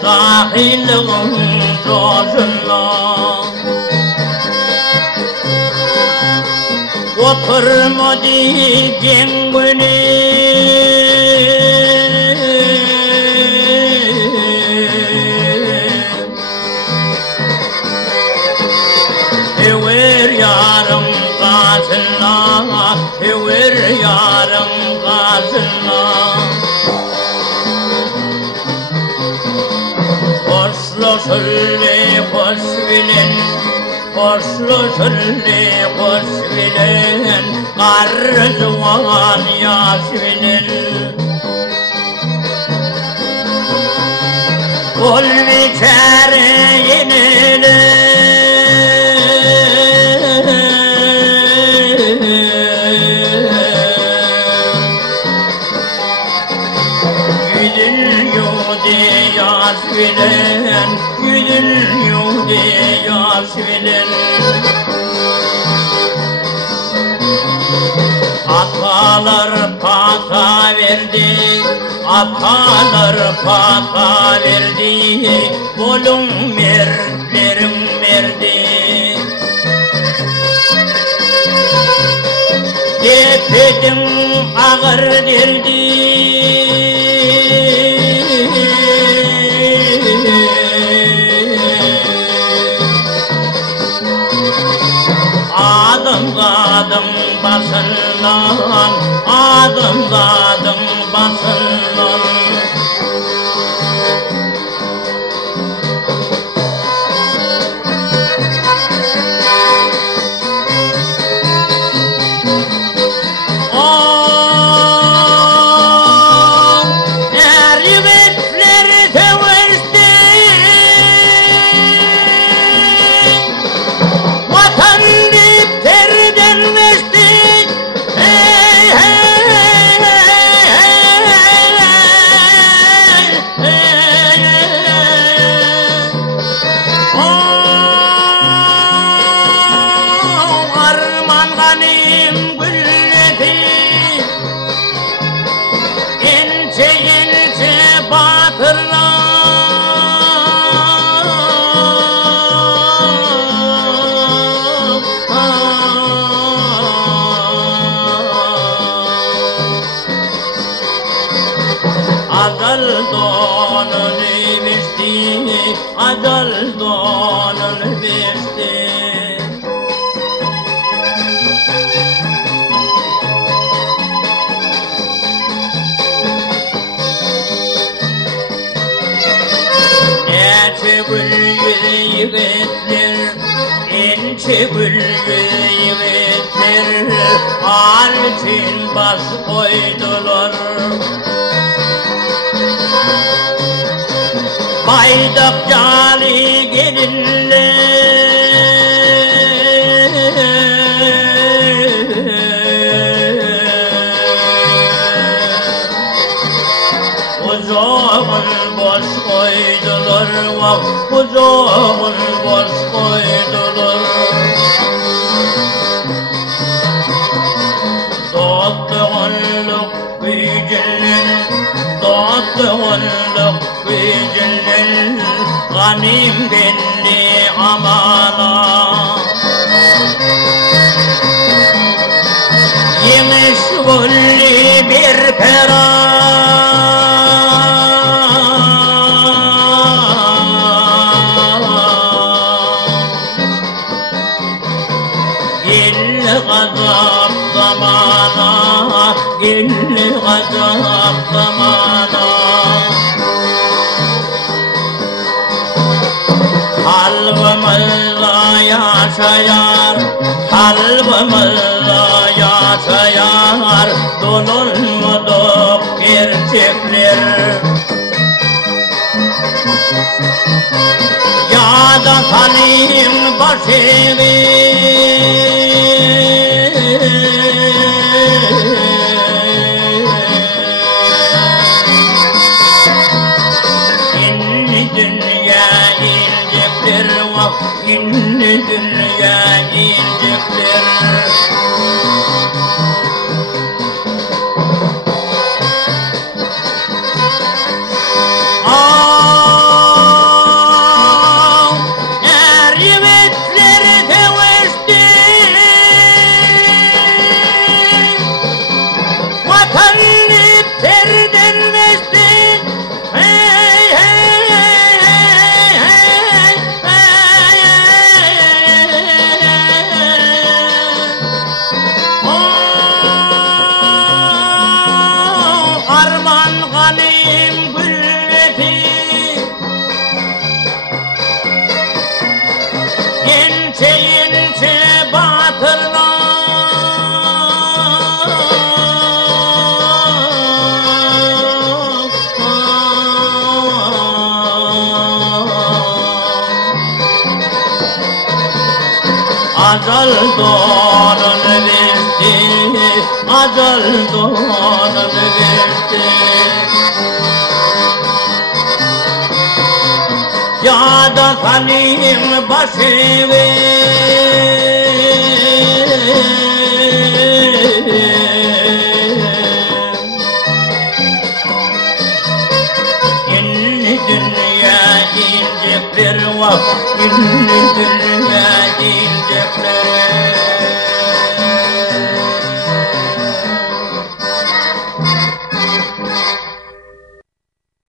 Sahilin rozuna oturma diyeceğin günü Ever yarım gazına Ever yarım gazına Hoşlu şöyle hoş bilin, hoşlu şöyle hoş bilin, Karzuvan yaş bilin. Kul biçare yenilir, Yüzün yudi yaş bilin, yüzün yudi yaş bilin. Atalar pata verdi, atalar pata verdi, Bolum mertlerim verdi. Yepedim ağır derdi, Adım basılan, adım basılan. Adal donun verdi, adal donun verdi. Nece gül yiğitler, ince gül yiğitler, Alçin baş koydular. Baydak cali gelinler, Uzağın boş koydular, uzağın boş koydular. Doğduğunluk gücünün, doğduğunluk gücünün, Ganim belli amana. Yemiş gulli bir pera, Gelli gazap zamana, gelli gazap zamana. yaşayar donulmadık gerçekler. Ya da salim başevi İnni dünya inecekler. Erimetler teveşti vatanını terdenmezdi. Arman ganim gülleti Yence yence batırlar Azal donun verdi, azal donun verdi. Ya da salim başevi İnni dünya inecekler vah, inni dünya inecekler.